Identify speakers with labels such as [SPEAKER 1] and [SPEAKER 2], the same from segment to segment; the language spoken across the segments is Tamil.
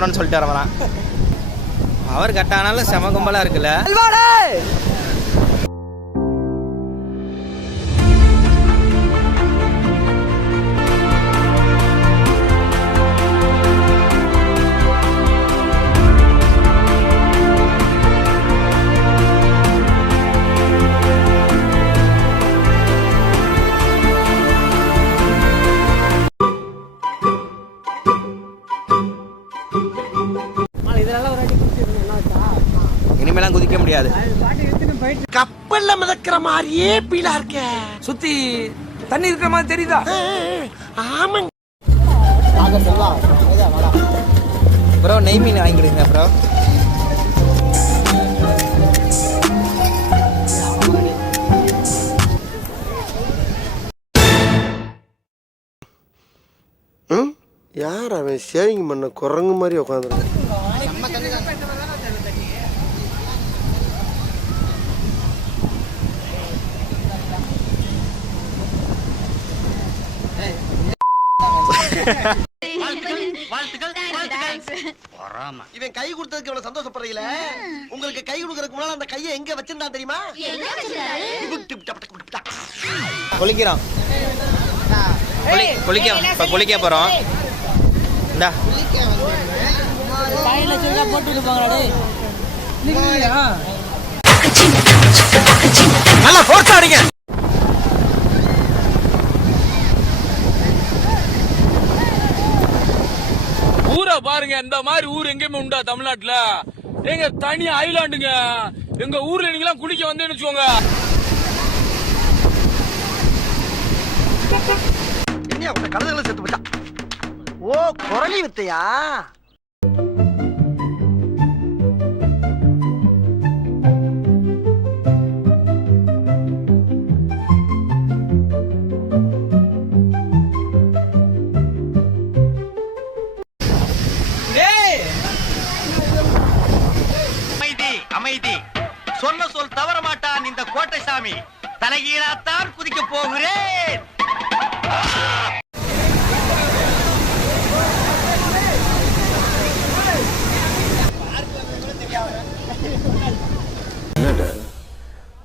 [SPEAKER 1] வரணும்னு சொல்லிட்டு வரவரான் அவர் கட் ஆனாலும் செம கும்பலாக இருக்குல்ல? இனிமேலாம் குதிக்க முடியாது.
[SPEAKER 2] கப்பல்ல மிதக்கிற மாதிரியே பீலா இருக்க.
[SPEAKER 3] சுத்தி தண்ணி இருக்கிற மாதிரி தெரியுதா?
[SPEAKER 2] ஆமாங்க.
[SPEAKER 1] ப்ரோ நெய் மீன் வாங்கிடுங்க ப்ரோ.
[SPEAKER 2] யார் அவன் சேவிங் பண்ண குரங்கு மாதிரி உட்காந்துருக்க இவன் கை கொடுத்ததுக்கு இவ்வளவு சந்தோஷப்படுறீங்களே? உங்களுக்கு கை கொடுக்கறதுக்கு முன்னால அந்த கையை எங்க வச்சிருந்தான் தெரியுமா?
[SPEAKER 1] குளிக்கிறோம். குளி குளிக்க இப்போ குளிக்க போகிறோம் இந்தா.
[SPEAKER 3] நல்லா
[SPEAKER 4] பாருங்க இந்த மாதிரி ஊர் எங்கேயுமே உண்டா தமிழ்நாட்டுல? எங்க தனி ஐலாண்டுங்க. எங்க ஊர்ல நீங்க எல்லாம் குளிக்க வந்தேன்னு வச்சுக்கோங்க.
[SPEAKER 2] என்ன கழுதுகளை ஓ குரலி வித்தையா?
[SPEAKER 5] சொல் தவற மாட்டான் இந்த கோட்டை சாமி தலைகீழாத்தான் குதிக்க போகிறேன்.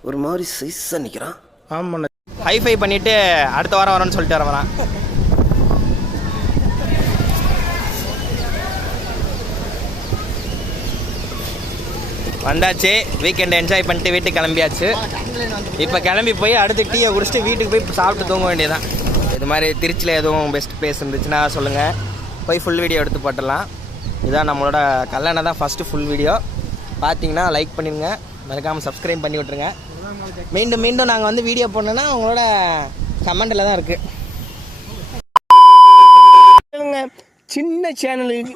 [SPEAKER 2] ஒரு மாதிரி சைஸா நிக்கிறான்.
[SPEAKER 1] ஆமாண்ண. ஹைஃபை பண்ணிட்டு அடுத்த வாரம் வரேன்னு சொல்லிட்டு வரவரான் வந்தாச்சு. வீக்கெண்ட் என்ஜாய் பண்ணிட்டு வீட்டுக்கு கிளம்பியாச்சு. இப்போ கிளம்பி போய் அடுத்து டீயை குடிச்சிட்டு வீட்டுக்கு போய் சாப்பிட்டு தூங்க வேண்டியதான் இது மாதிரி திருச்சியில் எதுவும் பெஸ்ட் பிளேஸ் இருந்துச்சுன்னா சொல்லுங்கள் போய் ஃபுல் வீடியோ எடுத்து போட்டுடலாம். இதான் நம்மளோட கல்யாணம் தான் ஃபஸ்ட்டு ஃபுல் வீடியோ பார்த்தீங்கன்னா லைக் பண்ணிடுங்க. மறக்காமல் சப்ஸ்கிரைப் பண்ணி விட்ருங்க மீண்டும் மீண்டும் நாங்கள் வந்து வீடியோ போடணுன்னா உங்களோட கமெண்டில் தான் இருக்குது
[SPEAKER 6] சின்ன சேனலுக்கு